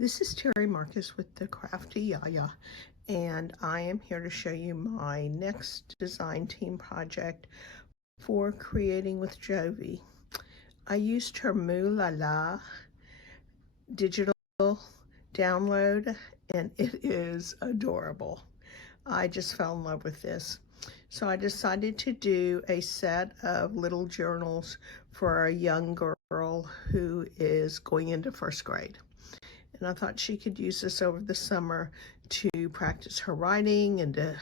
This is Terry Marcus with the Crafty Yaya, and I am here to show you my next design team project for creating with Jovi. I used her Moo-La-La digital download, and it is adorable. I just fell in love with this. So I decided to do a set of little journals for a young girl who is going into first grade. And I thought she could use this over the summer to practice her writing and to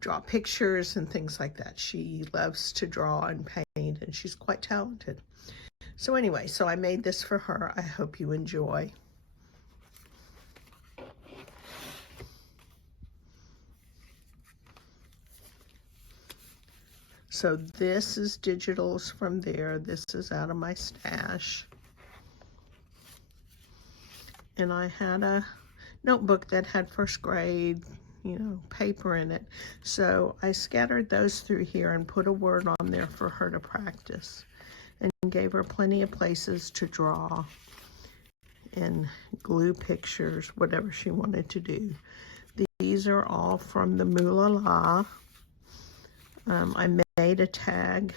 draw pictures and things like that. She loves to draw and paint, and she's quite talented. So anyway, so I made this for her. I hope you enjoy. So this is digitals from there. This is out of my stash. And I had a notebook that had first grade, paper in it. So I scattered those through here and put a word on there for her to practice, and gave her plenty of places to draw and glue pictures, whatever she wanted to do. These are all from the Moo LaLa. I made a tag,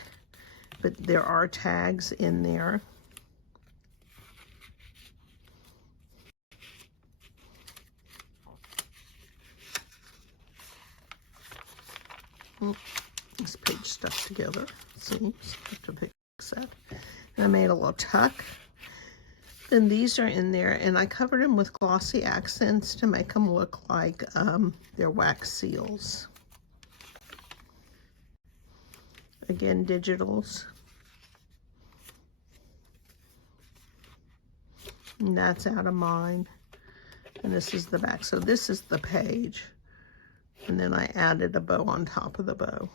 but there are tags in there. This page stuck together, seems. Have to fix that. And I made a little tuck. Then these are in there, and I covered them with glossy accents to make them look like they're wax seals. Again, digitals. And that's out of mine. And this is the back. So this is the page. And then I added a bow on top of the bow.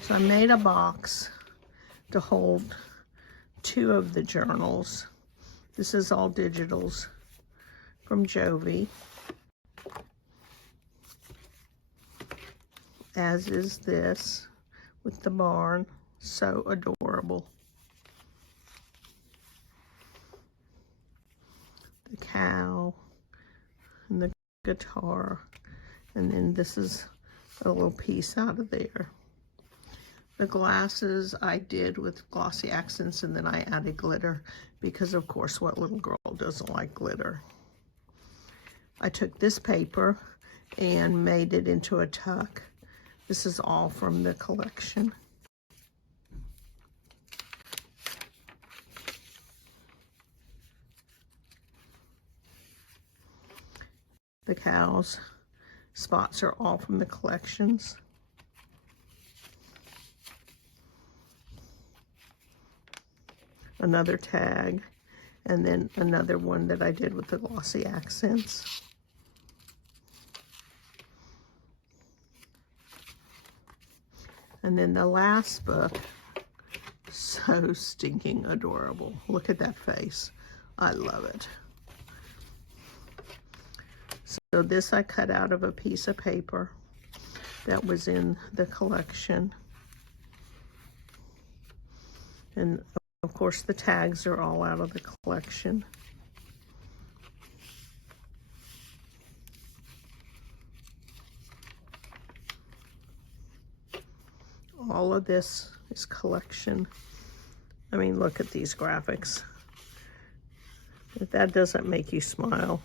So I made a box to hold 2 of the journals. This is all digitals from Jovi, as is this with the barn. So adorable. The cow and the guitar. And then this is a little piece out of there. The glasses I did with glossy accents, and then I added glitter because, of course, what little girl doesn't like glitter? I took this paper and made it into a tuck. This is all from the collection. The cows spots are all from the collections. Another tag, and then another one that I did with the glossy accents. And then the last book, so stinking adorable. Look at that face. I love it. So this I cut out of a piece of paper that was in the collection. And of course the tags are all out of the collection. All of this is collection. I mean, look at these graphics. If that doesn't make you smile.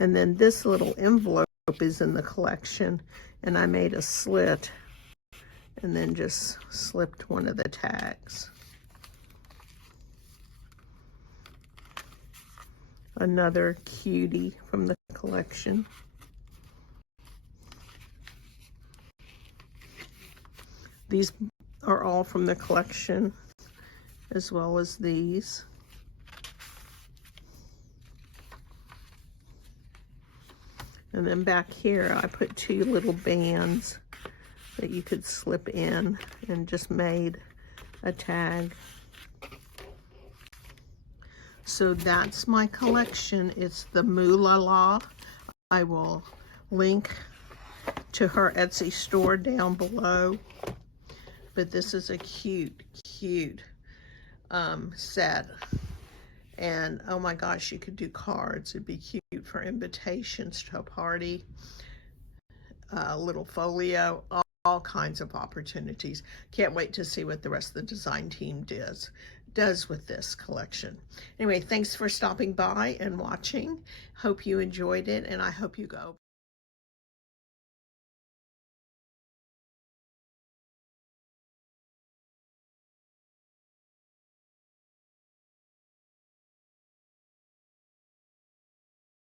And then this little envelope is in the collection, and I made a slit and then just slipped one of the tags. Another cutie from the collection. These are all from the collection, as well as these. And then back here, I put 2 little bands that you could slip in, and just made a tag. So that's my collection. It's the Moo LaLa. I will link to her Etsy store down below. but this is a cute set. And oh my gosh, you could do cards. It'd be cute for invitations to a party, little folio, all kinds of opportunities. Can't wait to see what the rest of the design team does with this collection. Anyway, thanks for stopping by and watching. Hope you enjoyed it, and I hope you go